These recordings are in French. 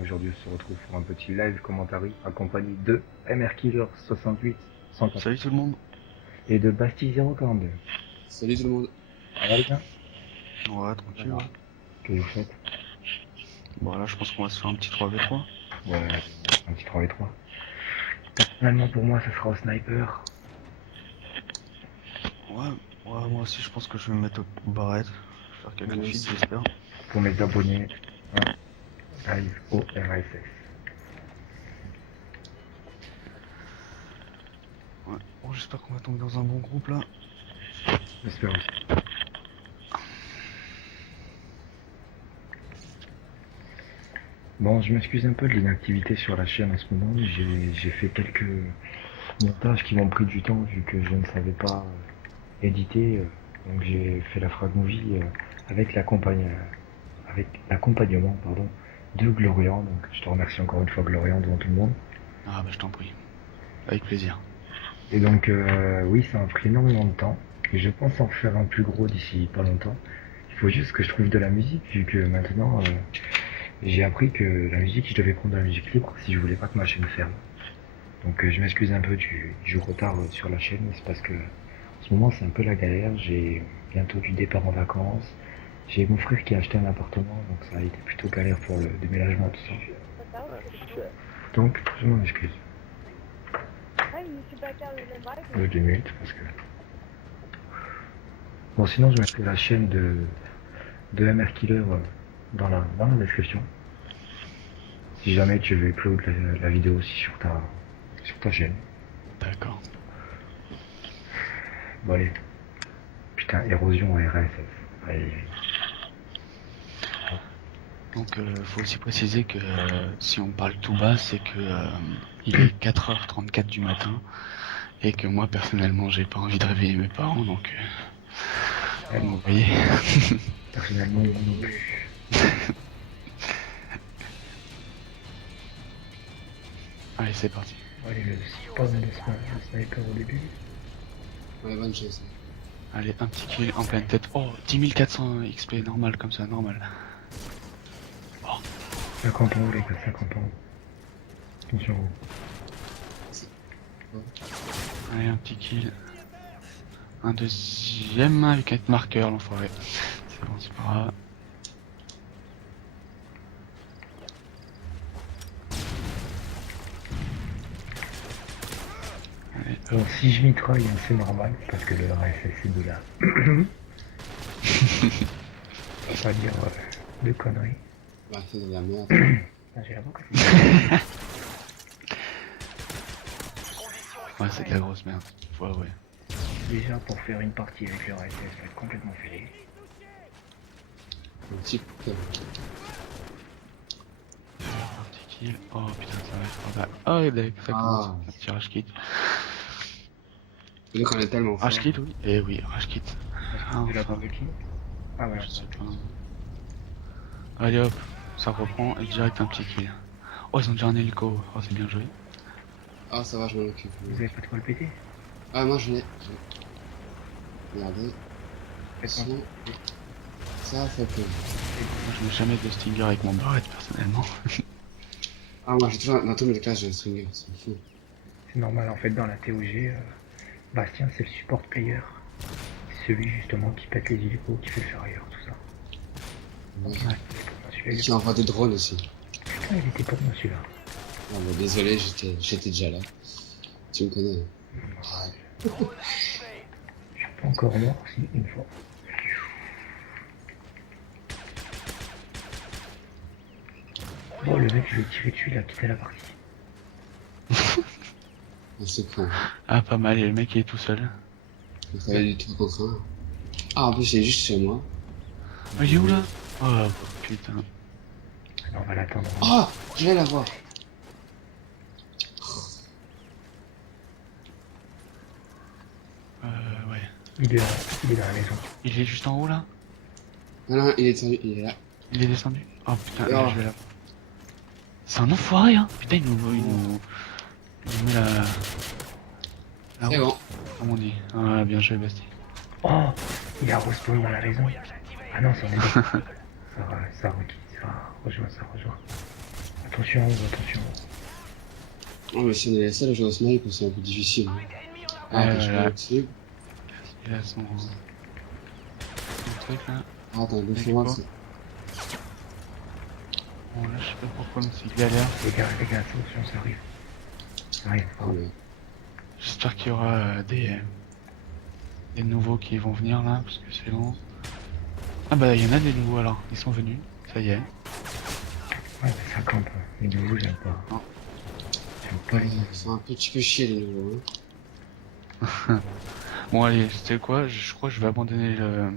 aujourd'hui on se retrouve pour un petit live commentary accompagné de MRKiller 68 104 Salut tout le monde. et de Bastille 042. Salut tout le monde. Ça va les gars? Ouais, tranquille. Ouais. Que vous faites? Bon là je pense qu'on va se faire un petit 3v3. Ouais, un petit 3v3. Personnellement pour moi ça sera au sniper. Ouais, moi aussi je pense que je vais me mettre au barrette. Je vais faire quelques feeds j'espère. Pour mes abonnés, live au RSS. Ouais, bon j'espère qu'on va tomber dans un bon groupe là. J'espère aussi. Bon, je m'excuse un peu de l'inactivité sur la chaîne en ce moment. J'ai fait quelques montages qui m'ont pris du temps vu que je ne savais pas éditer. Donc j'ai fait la frag movie avec l'accompagnement de Glorian. Donc je te remercie encore une fois Glorian devant tout le monde. Ah bah je t'en prie. Avec plaisir. Et donc oui, ça m'a pris énormément de temps. Et je pense en faire un plus gros d'ici pas longtemps. Il faut juste que je trouve de la musique vu que maintenant j'ai appris que la musique, je devais prendre de la musique libre si je voulais pas que ma chaîne ferme. Donc je m'excuse un peu du retard sur la chaîne, mais c'est parce que en ce moment c'est un peu la galère. J'ai bientôt du départ en vacances. J'ai mon frère qui a acheté un appartement, donc ça a été plutôt galère pour le déménagement tout ça. Donc je m'en excuse. Je démute parce que... Bon sinon je mettrai la chaîne de MRKiller dans la description. Si jamais tu veux upload la vidéo aussi sur ta chaîne. D'accord. Bon allez. Putain, érosion à RSS. Allez. Donc faut aussi préciser que si on parle tout bas c'est que il est 4h34 du matin et que moi personnellement j'ai pas envie de réveiller mes parents donc vous voyez. Personnellement non plus. Allez c'est parti. Allez, le spawn de sniper au début. Ouais, bonne chose. Allez un petit kill en pleine tête. Oh 10 400 XP normal comme ça normal. 50 euros les gars, 50 euros. Attention vous. Allez un petit kill. Un deuxième avec un marqueur l'enfoiré. C'est bon c'est pas grave. Allez. Alors si je mitraille, c'est normal, parce que le RSS c'est de la... On va pas dire de conneries. Bah, c'est de la merde. Ah, j'ai la boca. Ouais c'est de la grosse merde. Ouais ouais. Déjà pour faire une partie avec le RSS, ça va être complètement fêlé. Un petit peu. Un petit kill. Oh putain ça va être pas mal. Oh et d'accord, ça commence. Un petit rush kit. Donc on est tellement fort. Rush kit oui. Eh oui rush kit. Tu l'as pas vu qui? Ah ouais. Je sais pas. Allez hop, ça reprend et direct un petit kill. Oh ils ont déjà un hélico, oh c'est bien joué. Ah ça va, je m'en occupe. Vous avez pas de quoi le péter? Ah moi je l'ai. Regardez. Faites-moi. Sinon, ça fait plaisir. Moi je mets jamais de stinger avec mon barrette personnellement. Ah moi j'ai toujours dans tous mes classes j'ai un stringer, c'est fou. C'est normal en fait dans la TOG, Bastien c'est le support player. C'est celui justement qui pète les hélicos, qui fait le ferrailleur, tout ça. Ouais. Ouais, celui-là, Qui envoie des drones aussi. putain, il était pour moi celui-là. Ah bah désolé, j'étais déjà là. Tu me connais. Ah, Je suis pas encore mort si une fois. Bon le mec je l'ai tiré dessus, il a quitté la partie. c'est con. Ah pas mal et le mec il est tout seul. Il fallait du tout contre un. Ah en plus c'est juste chez moi. Ah il est où là? Oh putain. Alors on va l'attendre. Ah je vais l'avoir. Ouais. Il est dans la maison. Il est juste en haut là? Non, il est descendu, il est là. Il est descendu? Oh putain, Oh. je vais là. C'est un enfoiré hein. Putain il nous met la C'est bon. Comment on dit? Ah bien joué Bastille. Oh, il a respawn dans la maison. Ah non, c'est en est. Ça rejoint. Attention en haut, attention. Oh, mais si on est les seuls à jouer au snipe, c'est un peu difficile. Hein. Ah, Ouais, t'as joué voilà. au-dessus. Il a son truc là. Ah, attends, deux Avec fois, quoi c'est... Bon là je sais pas pourquoi mais c'est galère. Les gars, attention, ça arrive. Ça arrive. Ah, ouais. J'espère qu'il y aura des nouveaux qui vont venir là, parce que c'est long. Ah bah il y en a des nouveaux alors, ils sont venus, ça y est. Ouais, mais ça campe. Les nouveaux, j'aime pas. Non. J'aime pas les nouveaux. C'est un petit peu chier les nouveaux. Hein. Bon allez, c'était quoi? Je crois que je vais abandonner le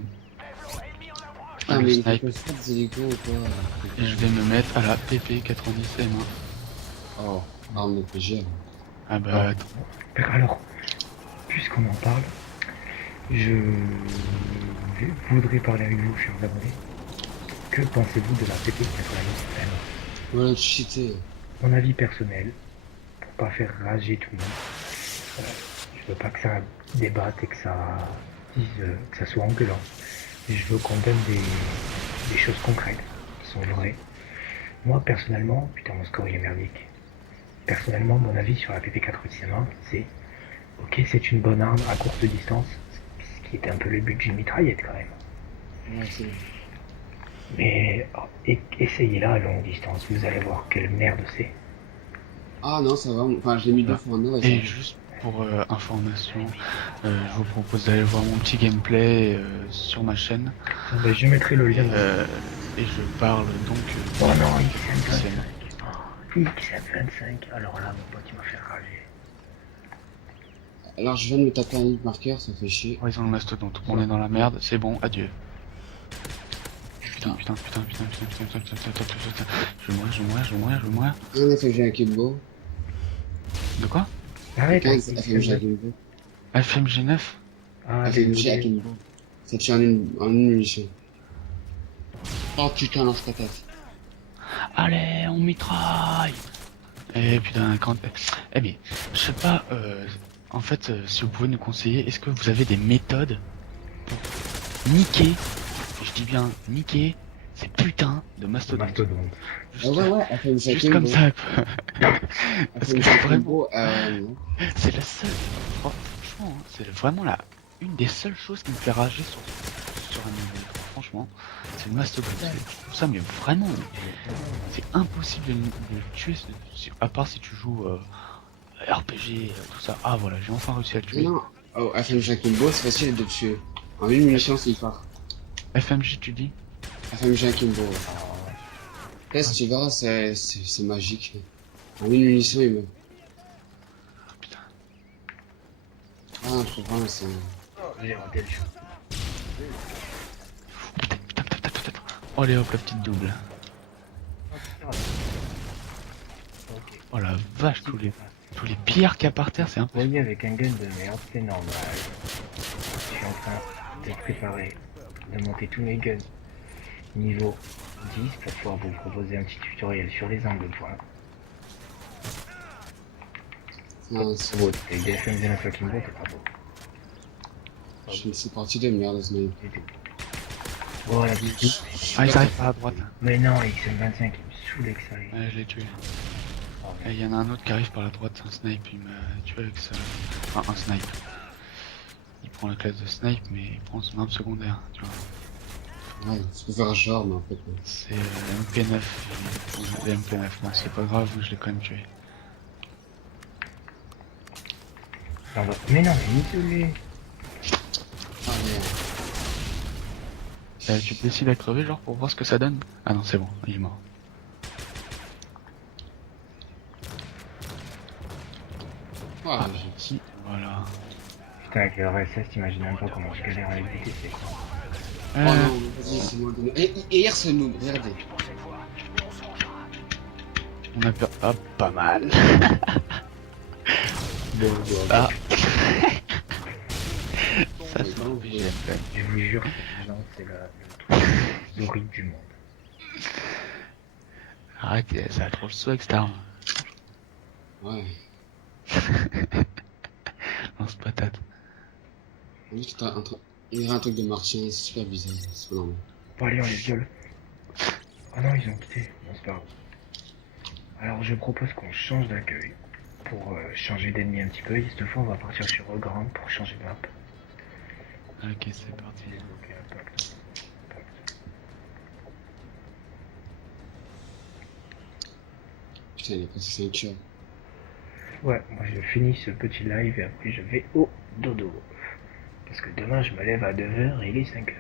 Ah, le mais il snipe faut faire des hélicos ou quoi? et je vais me mettre à la PP90M. Oh, arme de PG. Ah bah Ah. attends. Alors, puisqu'on en parle, je voudrais parler avec vous, chers abonnés. Que pensez-vous de la PP90M? Voilà, tu cheaté. Mon avis personnel, pour pas faire rager tout le monde, je veux pas que ça débatte et que ça dise, que ça soit engueulant. Je veux qu'on donne des choses concrètes, qui sont vraies. Moi, personnellement, putain, mon score il est merdique. Personnellement, mon avis sur la PP90M1, c'est ok, c'est une bonne arme à courte distance, ce qui est un peu le but d'une mitraillette quand même. Ouais, c'est bon. Mais essayez-la à longue distance, vous allez voir quelle merde c'est. Ah non, ça va. Enfin, je l'ai mis deux fois en or Et et ça juste pour information, je vous propose d'aller voir mon petit gameplay sur ma chaîne. Ben, je mettrai le lien. Et je parle donc Oh non, XM25. officiellement. Oh, XM25. Alors là, mon pote, il m'a fait rager. Alors, je viens de me taper un hit marqueur, ça fait chier. Oh, ils ont le mastodonte, on est dans la merde, c'est bon, adieu. Putain. Je vais mourir. Un FMG à Kimbo. De quoi? Arrête, 15 avec FMG à XM25. Kimbo. FMG9? Ah, FMG à désolé. Kimbo. Ça tue en une munition. Oh putain, lance patate. Allez, on mitraille! Eh putain, quand... Eh mais, je sais pas, en fait, si vous pouvez nous conseiller, est-ce que vous avez des méthodes pour niquer, je dis bien niquer, ces putains de mastodontes? Mastodonte. Juste, Ah ouais, FMG à juste Kimbo. comme ça, quoi. Parce que FMG à vraiment, Kimbo, non. c'est la seule, franchement, hein, c'est vraiment une des seules choses qui me fait rager sur un niveau. Franchement, c'est le mastodonte. Je trouve ça, mais vraiment, c'est impossible de le tuer, à part si tu joues RPG, tout ça. Ah voilà, j'ai enfin réussi à le tuer. Non. Oh, FMG à Kimbo, c'est facile de le tuer. En une munition, c'est part. FMJ, tu dis? FMG à Kimbo. Test, tu verras, c'est magique. En une munition, il meurt. Ah, putain. Ah, je comprends, c'est... J'ai raté le show. Putain. Oh, allez hop, la petite double. Ok. Oh la vache, tous les pierres qu'il y a par terre, c'est Vous impossible. voyez, avec un gun de merde, c'est normal. Je suis en train de préparer, de monter tous mes guns niveau 10 pour pouvoir vous proposer un petit tutoriel sur les angles de poing. Non, c'est... Beau, t'as eu des FMG9 à Kimbo, c'est pas beau. Je me suis parti de merde, ce mec. Du tout. Oh la petite. Ah, ils arrivent pas à droite. Mais non, XM25, il me saoulait que ça aille. Ouais, je l'ai tué. Oh, Et il y en a un autre qui arrive par la droite, un snipe, il m'a tué avec ça. Enfin, un snipe. Il prend la classe de snipe, mais il prend son arme secondaire, tu vois. Ouais, tu peux faire genre, mais en fait, non. C'est MP9. Les MP9, non, c'est pas grave, je l'ai quand même tué. non, bah, mais non, mais nique-le. Ah merde. Tu te décides à crever, genre, pour voir ce que ça donne? Ah non, c'est bon, il est mort. Ah, Qui? Voilà. Putain, avec le RSS, t'imagines même pas comment je galère avec les TC. oh non, vas-y, c'est moi le... Et hier, ce noob, regardez. On a peur. Ah, pas mal. Bon, Ah. Ça, Ouais, c'est non, obligé. je vous jure, ces gens, c'est le truc le plus horrible du monde. Arrête, ça a trop le swag, cette arme. Ouais. Lance patate. En plus, il y a un truc de martien, c'est super bizarre, c'est pas normal. Bon, allez, on les viole. Ah non, ils ont quitté. Non, c'est pas grave. Alors je propose qu'on change d'accueil pour changer d'ennemi un petit peu. Et cette fois, on va partir sur Regrand pour changer de map. Ok, c'est parti. Débloquer Impact. Putain, il a passé 5 heures. Ouais, moi je finis ce petit live et après je vais au dodo. Parce que demain je me lève à 9h et il est 5h.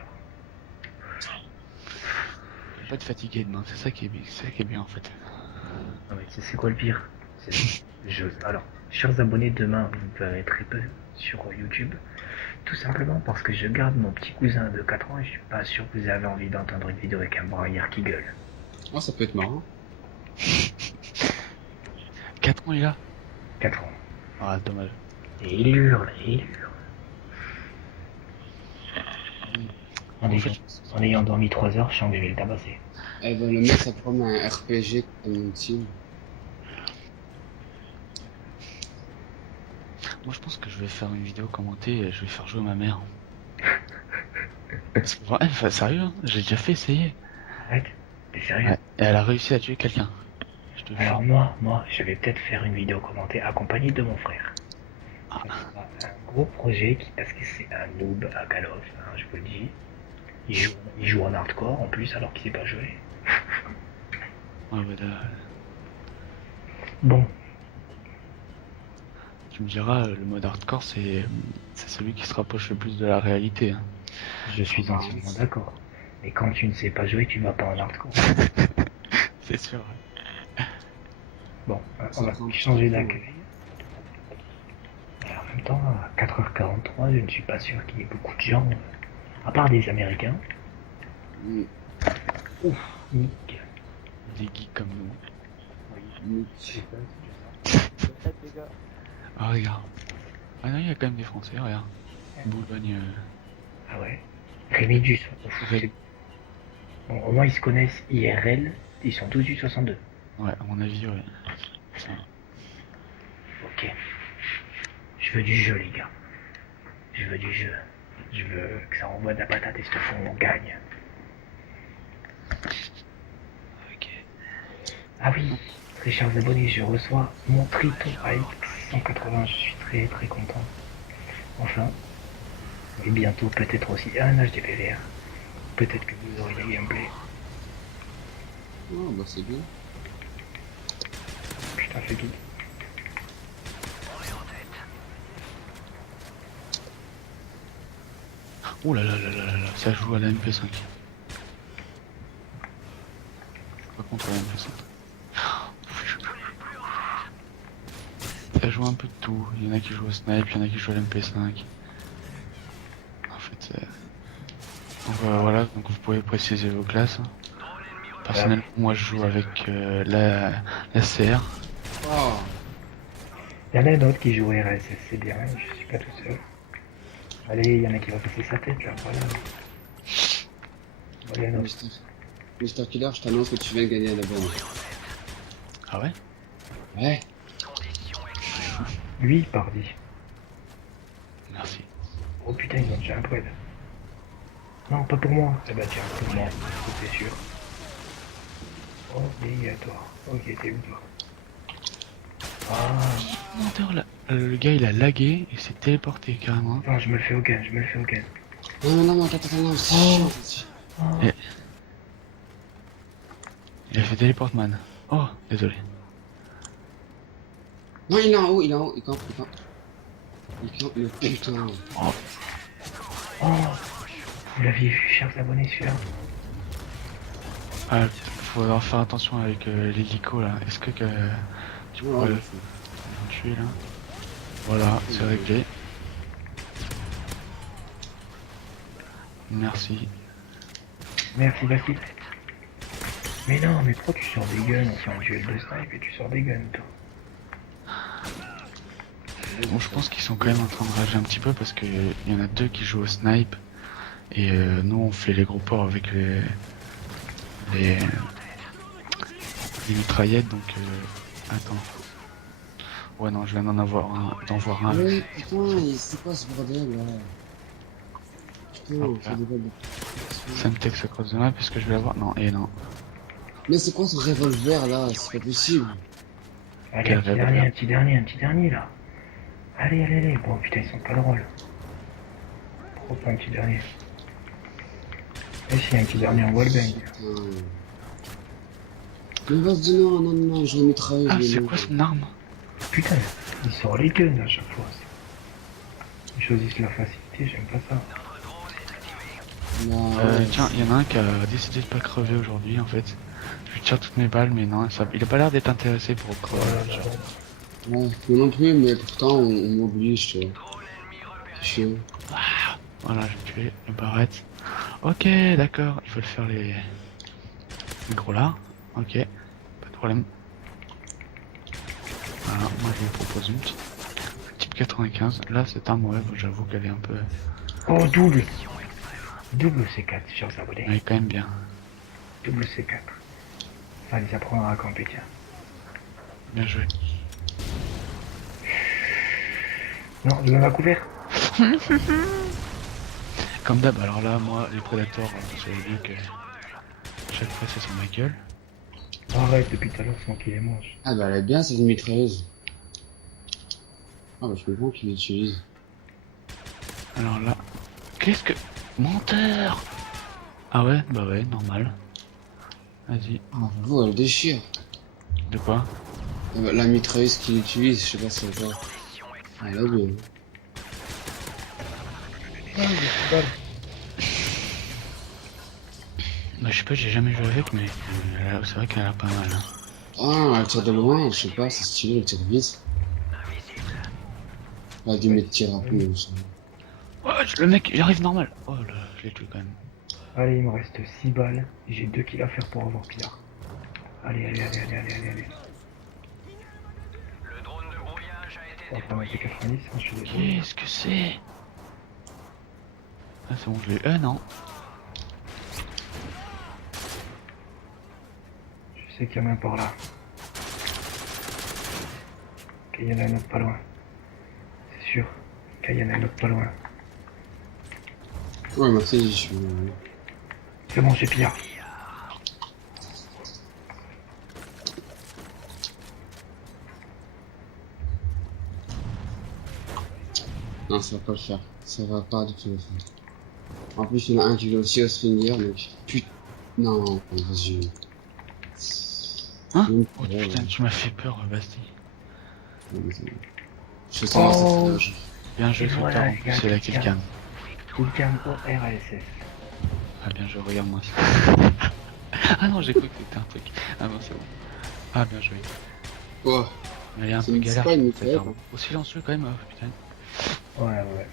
Faut pas être fatigué demain, c'est ça qui est bien en fait. Ah mais c'est quoi le pire? Alors, chers abonnés, demain vous verrez très peu sur YouTube. Tout simplement parce que je garde mon petit cousin de 4 ans et je suis pas sûr que vous avez envie d'entendre une vidéo avec un braillard qui gueule. Oh, ça peut être marrant. 4 ans il a 4 ans. Ah, dommage. Et il hurle, il hurle. En ayant dormi 3 heures, je sens que je vais le tabasser. Eh ben, le mec, ça prend un RPG comme un team. Moi je pense que je vais faire une vidéo commentée et je vais faire jouer ma mère. Parce que, ouais, sérieux, hein, j'ai déjà fait essayer. Arrête, t'es sérieux? Ouais, et elle a réussi à tuer quelqu'un. Je te Alors jure. moi, je vais peut-être faire une vidéo commentée accompagnée de mon frère. Ah. Ça sera un gros projet parce que c'est un noob à Call of, hein, je vous le dis. Il joue en hardcore en plus alors qu'il sait pas jouer. Ouais, bah, là, Bon, tu me diras, le mode hardcore c'est celui qui se rapproche le plus de la réalité. Hein. je suis entièrement d'accord. Mais quand tu ne sais pas jouer, tu vas pas en hardcore. C'est sûr. Bon, on va changer d'accueil. En même temps, à 4h43, je ne suis pas sûr qu'il y ait beaucoup de gens, à part des Américains. Mm. Ouf, nickel. Des geeks comme nous. Nick. Ah, regarde. Ah non, il y a quand même des Français, regarde. Boulogne. Ah ouais. Rémi Ré- Bon, au moins ils se connaissent IRL, ils sont tous du 62. Ouais, à mon avis, ouais. Ça. Ok. Je veux du jeu, les gars. Je veux du jeu. Je veux que ça envoie de la patate et ce fond, on gagne. Ok. Ah oui, très chers abonnés, je reçois mon Triton AX 180, je suis très très content. Enfin, et bientôt peut-être aussi un HDPVR. Peut-être que vous aurez des gameplays. Oh, bah c'est bien. Putain, c'est tout. Oh là là là là là là, ça joue à la MP5. Pas contre la MP5. Ça joue un peu de tout. Il y en a qui jouent au snipe, il y en a qui jouent à l'MP5. En fait, donc, voilà, donc vous pouvez préciser vos classes. Personnellement, moi je joue avec la CR. Oh, Il y en a un autre qui joue RS, c'est bien, je suis pas tout seul. Allez, il y en a qui va passer sa tête là, voilà. Voilà un autre. Mister Killer, je t'annonce que tu viens de gagner un abonnement. Ah ouais? Ouais. Lui, pardi. Merci. Oh putain, ils ont déjà un poil. Non, pas pour moi. Eh bah tiens, pour moi, c'est sûr. Obligatoire. Ok, t'es où toi? Ah, Menteur, là. Le gars il a lagué et s'est téléporté carrément. non, je me le fais au gun, je me le fais au gun. Non, attends, non, c'est chiant, c'est Oh, Et- Il a fait téléportman. Oh, désolé. Non, il est en haut, il campe. Le putain. oh, vous l'aviez vu, chers abonnés, celui-là. Ah, faudra faire attention avec l'hélico là. Est-ce que tu pourrais le tuer là? Voilà, c'est réglé. Merci. Merci, Bastille. Mais non, mais pourquoi tu sors des guns? On fait un duel de snipe et tu sors des guns, toi. Bon, je pense qu'ils sont quand même en train de rager un petit peu parce que il y en a deux qui jouent au snipe et nous on fait les gros ports avec les mitraillettes donc attends. Ouais non, je viens d'en voir un. Oui, putain, c'est quoi ce bordel là? Putain, on Hop là. fait des balles de... Ça me texte across the map, est-ce que je vais l'avoir? Non, et non. Mais c'est quoi ce revolver là? C'est pas possible. Allez, Quel un petit revolver? dernier, un petit dernier, un petit dernier là. Allez, allez, allez. Bon, putain, ils sont pas drôles. Trop pas un petit dernier. Et si, un petit dernier en wallbang. Putain. Mais vas-y, non, non, non, je vais mitrailler, Ah, je vais c'est le- quoi son arme? Putain, ils sortent les guns à chaque fois. Ils choisissent la facilité, j'aime pas ça. Non, ouais. Tiens, il y en a un qui a décidé de pas crever aujourd'hui en fait. Je lui tire toutes mes balles, mais non, ça... il a pas l'air d'être intéressé pour crever. Voilà, genre. Ouais, moi non plus, mais pourtant on m'oblige, tu vois. C'est chiant. Voilà, j'ai tué le barrette. Ok, d'accord, ils veulent faire les gros là. Ok, pas de problème. Voilà, moi je lui propose une petite type 95. Là, cette arme, ouais, j'avoue qu'elle est un peu. Oh, double. Double C4, chers abonnés. Elle est quand même bien. Double C4. Ça les apprendra à camper, tiens. Bien joué. Non, il m'a couvert. Comme d'hab, alors là, moi, les prédateurs, vous savez bien que chaque fois c'est sur ma gueule. Arrête, depuis tout à l'heure, c'est moi qui les mange. Ah bah elle est bien cette mitrailleuse. Ah bah je comprends qu'il l'utilise. Alors là, qu'est-ce que. Menteur! Ah ouais, bah ouais, normal. Vas-y. Ah j'avoue, elle déchire. De quoi? Ah bah, la mitrailleuse qu'il utilise, je sais pas si c'est quoi. Ah elle est bien. Ah, j'ai plus de balles. Bah je sais pas, j'ai jamais joué avec, mais c'est vrai qu'elle a l'air pas mal. Hein. Ah, elle tire de loin, je sais pas, c'est stylé, elle tire vite. Elle a dû mettre tir rapide ou ça. Ouais, le mec, il arrive normal. Oh là, je l'ai tué quand même. Allez, il me reste 6 balles. Et j'ai 2 kills à faire pour avoir Pilar. Allez, allez, allez, allez, allez, allez, allez. On va prendre un T90, hein, je suis désolé. Qu'est-ce que c'est? Ah c'est bon, je l'ai eu. Non. Je sais qu'il y en a un par là. Ok, il y en a un autre pas loin. C'est sûr. Ok, il y en a un autre pas loin. Ouais, merci, je suis. C'est bon, j'ai Pilar. Non, ça va pas le faire. Ça va pas du tout le faire. En plus, il y en a un qui veut aussi au Springer, donc. Putain. Non, vas-y. Hein? Mmh, Oh ouais, putain, ouais. tu m'as fait peur, Basti. Je sais pas, Oh. c'est Bien joué, Et Factor, voilà, en les plus gars, c'est la quelqu'un. killcam. Killcam ORSS. Ah bien joué, regarde-moi ça. Ah non, j'ai cru que c'était un truc. Ah bon, c'est bon. Ah bien joué. Oh, Elle est un C'est peu une- c'est galère, pas une cette mitraillette, arme. hein. Au silencieux quand même, putain. Ouais, ouais.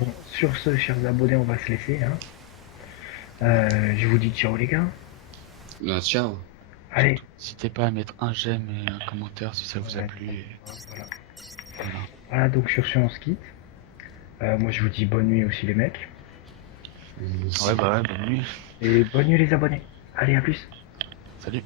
Bon, sur ce, chers abonnés, on va se laisser. Hein. Je vous dis ciao, les gars. là, ciao. Allez. N'hésitez pas à mettre un j'aime et un commentaire si ça vous a Ouais, plu. Et voilà. voilà. Voilà, donc sur ce, on se quitte. Moi, je vous dis bonne nuit aussi, les mecs. Ouais, bah ouais, bonne nuit. Et bonne nuit, les abonnés. Allez, à plus. Salut.